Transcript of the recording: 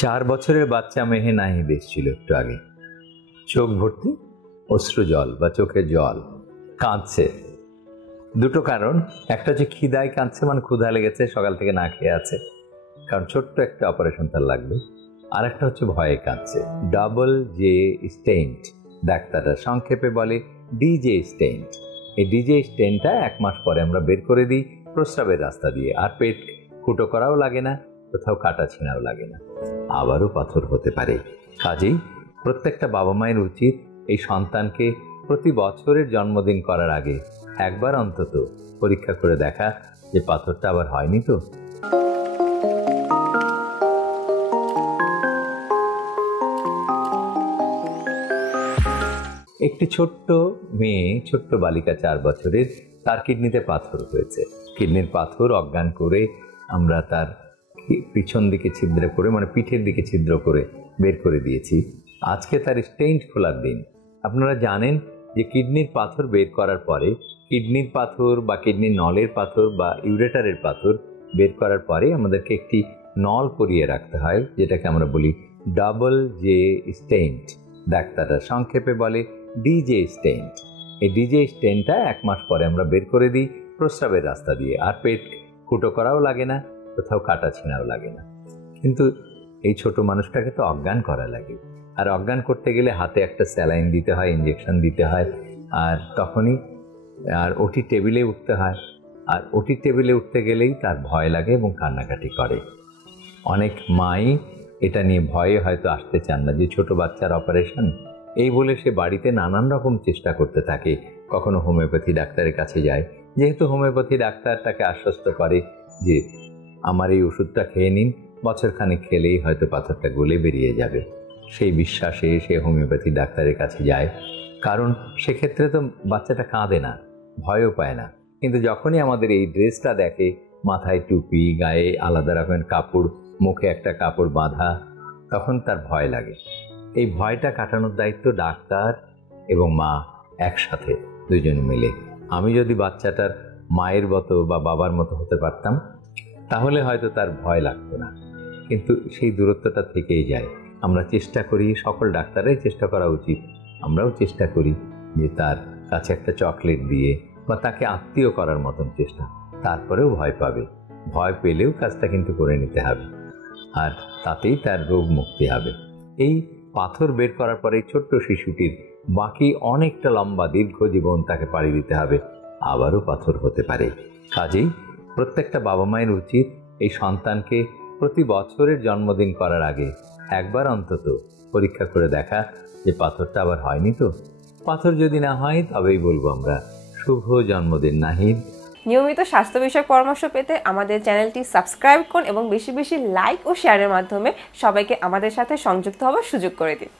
4 বছরের বাচ্চা মেহে নাহিদ এসেছিল একটু আগে। চোখ ভর্তি অশ্রু জল বা চোখের জল, কাঁদছে। দুটো কারণ, একটা হচ্ছে খিদায় কাঁদছে, মানে ক্ষুধা লেগেছে, সকাল থেকে না খেয়ে আছে, কারণ ছোট্ট একটা অপারেশন তার লাগবে। আর একটা হচ্ছে ভয়ে কাঁদছে। ডাবল জে স্টেন্ট, ডাক্তাররা সংক্ষেপে বলে ডিজে স্টেন্ট। এই ডিজে স্টেন্টটা 1 মাস পরে আমরা বের করে দিই প্রস্রাবের রাস্তা দিয়ে, আর পেট ফুটো করাও লাগে না, কোথাও কাটা ছিঁড়াও লাগে না। আবারও পাথর হতে পারে। কাজেই প্রত্যেকটা বাবা মায়ের উচিত এই সন্তানকে প্রতি বছরের জন্মদিন করার আগে একবার অন্তত পরীক্ষা করে দেখা যে পাথরটা আবার হয়নি তো। একটি ছোট্ট মেয়ে, ছোট্ট বালিকা 4 বছরের, তার কিডনিতে পাথর হয়েছে। কিডনির পাথর অজ্ঞান করে আমরা তার পিছন দিকে ছিদ্র করে, মানে পিঠের দিকে ছিদ্র করে বের করে দিয়েছি। আজকে তার স্টেন্ট খোলার দিন। আপনারা জানেন যে কিডনির পাথর বের করার পরে, কিডনির পাথর বা কিডনির নলের পাথর বা ইউরেটারের পাথর বের করার পরে আমাদেরকে একটি নল পরিয়ে রাখতে হয়, যেটাকে আমরা বলি ডাবল জে স্টেন্ট। ডাক্তাররা সংক্ষেপে বলে ডিজে স্টেন্ট। এই ডিজে স্টেন্টটা 1 মাস পরে আমরা বের করে দিই প্রস্রাবের রাস্তা দিয়ে, আর পেট ফুটো করাও লাগে না, কোথাও কাটা ছিঁড়াও লাগে না। কিন্তু এই ছোট মানুষটাকে তো অজ্ঞান করা লাগে, আর অজ্ঞান করতে গেলে হাতে একটা স্যালাইন দিতে হয়, ইঞ্জেকশন দিতে হয়, আর তখনই আর ওটি টেবিলে উঠতে হয়। আর ওটি টেবিলে উঠতে গেলেই তার ভয় লাগে এবং কান্নাকাটি করে। অনেক মাই এটা নিয়ে ভয়ে হয়তো আসতে চান না, যে ছোট বাচ্চার অপারেশন, এই বলে সে বাড়িতে নানান রকম চেষ্টা করতে থাকে। কখনো হোমিওপ্যাথি ডাক্তারের কাছে যায়, যেহেতু হোমিওপ্যাথি ডাক্তার তাকে আশ্বস্ত করে যে আমার এই ওষুধটা খেয়ে নিন, বছরখানেক খেলেই হয়তো পাথরটা গলে বেরিয়ে যাবে। সেই বিশ্বাসে সে হোমিওপ্যাথি ডাক্তারের কাছে যায়, কারণ সেক্ষেত্রে তো বাচ্চাটা কাঁদে না, ভয়ও পায় না। কিন্তু যখনই আমাদের এই ড্রেসটা দেখে, মাথায় টুপি, গায়ে আলাদা রকমের কাপড়, মুখে একটা কাপড় বাঁধা, তখন তার ভয় লাগে। এই ভয়টা কাটানোর দায়িত্ব ডাক্তার এবং মা একসাথে, দুজনে মিলে। আমি যদি বাচ্চাটার মায়ের মতো বা বাবার মতো হতে পারতাম, তাহলে হয়তো তার ভয় লাগতো না, কিন্তু সেই দূরত্বটা থেকেই যায়। আমরা চেষ্টা করি, সকল ডাক্তারের চেষ্টা করা উচিত, আমরাও চেষ্টা করি যে তার কাছে একটা চকলেট দিয়ে বা তাকে আত্মীয় করার মতন চেষ্টা। তারপরেও ভয় পাবে, ভয় পেলেও কাজটা কিন্তু করে নিতে হবে, আর তাতেই তার রোগ মুক্তি হবে। এই পাথর বের করার পরে ছোট্ট শিশুটির বাকি অনেকটা লম্বা দীর্ঘ জীবন তাকে পাড়ি দিতে হবে, আবারও পাথর হতে পারে। কাজেই প্রত্যেকটা বাবা মায়ের উচিত এই সন্তানকে প্রতি বছরের জন্মদিন করার আগে একবার অন্তত পরীক্ষা করে দেখা যে পাথরটা আবার হয়নি তো। পাথর যদি না হয়, তবেই বলবো আমরা শুভ জন্মদিন নাহিদ। নিয়মিত স্বাস্থ্য বিষয়ক পরামর্শ পেতে আমাদের চ্যানেলটি সাবস্ক্রাইব করুন এবং বেশি বেশি লাইক ও শেয়ারের মাধ্যমে সবাইকে আমাদের সাথে সংযুক্ত হওয়ার সুযোগ করে দিন।